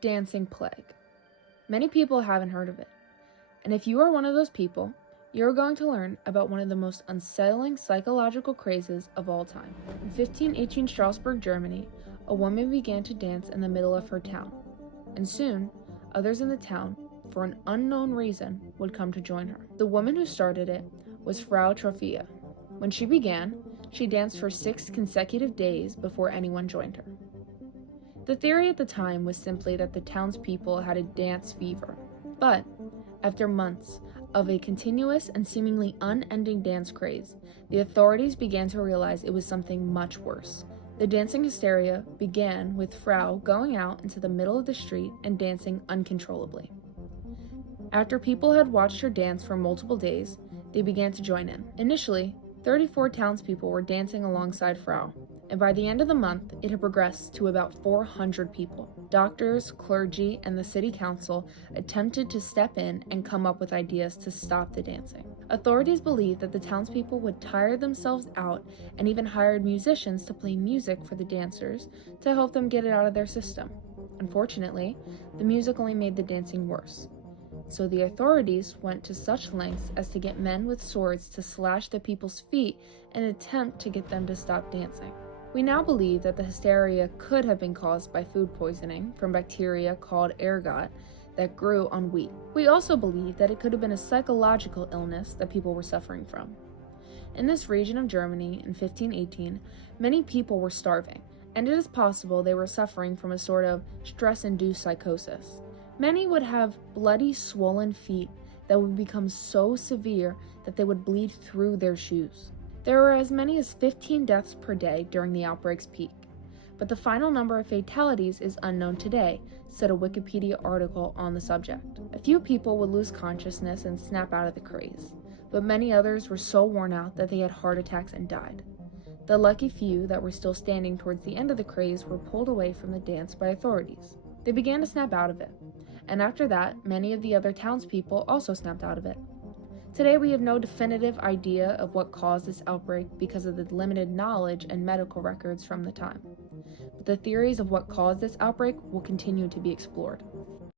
dancing plague. Many people haven't heard of it, and if you are one of those people, you're going to learn about one of the most unsettling psychological crazes of all time. In 1518 Strasbourg, Germany, a woman began to dance in the middle of her town, and soon, others in the town, for an unknown reason, would come to join her. The woman who started it was Frau Trophia. When she began, she danced for 6 consecutive days before anyone joined her. The theory at the time was simply that the townspeople had a dance fever, but after months of a continuous and seemingly unending dance craze, the authorities began to realize it was something much worse. The dancing hysteria began with Frau going out into the middle of the street and dancing uncontrollably. After people had watched her dance for multiple days, they began to join in. Initially, 34 townspeople were dancing alongside Frau, and by the end of the month, it had progressed to about 400 people. Doctors, clergy, and the city council attempted to step in and come up with ideas to stop the dancing. Authorities believed that the townspeople would tire themselves out and even hired musicians to play music for the dancers to help them get it out of their system. Unfortunately, the music only made the dancing worse. So the authorities went to such lengths as to get men with swords to slash the people's feet in an attempt to get them to stop dancing. We now believe that the hysteria could have been caused by food poisoning from bacteria called ergot that grew on wheat. We also believe that it could have been a psychological illness that people were suffering from. In this region of Germany in 1518, many people were starving, and it is possible they were suffering from a sort of stress-induced psychosis. Many would have bloody, swollen feet that would become so severe that they would bleed through their shoes. There were as many as 15 deaths per day during the outbreak's peak, but the final number of fatalities is unknown today, said a Wikipedia article on the subject. A few people would lose consciousness and snap out of the craze, but many others were so worn out that they had heart attacks and died. The lucky few that were still standing towards the end of the craze were pulled away from the dance by authorities. They began to snap out of it, and after that, many of the other townspeople also snapped out of it. Today, we have no definitive idea of what caused this outbreak because of the limited knowledge and medical records from the time. But the theories of what caused this outbreak will continue to be explored.